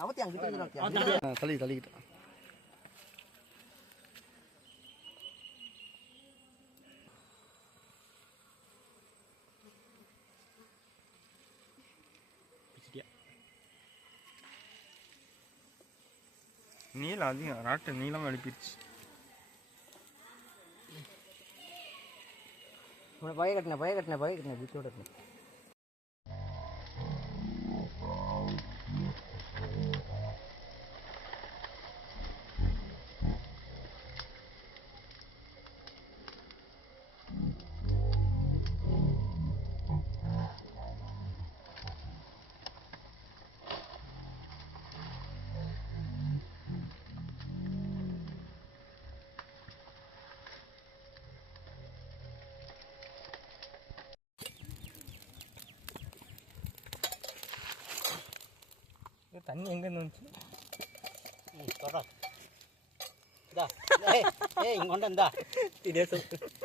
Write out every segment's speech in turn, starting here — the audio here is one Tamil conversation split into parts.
nấu நீல அதிகம் ராட்டு நீளம் அனுப்பிடுச்சு உன்னை பய பயக்கட்டின பய கட்டின வீட்டோட tan yang ganun. Mm, torot. Da. Eh, eh, ngondan da. Tidak so.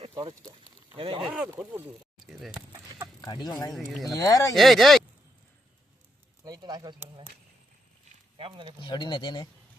Torot juga. Ya, ya. Torot, kon bodoh.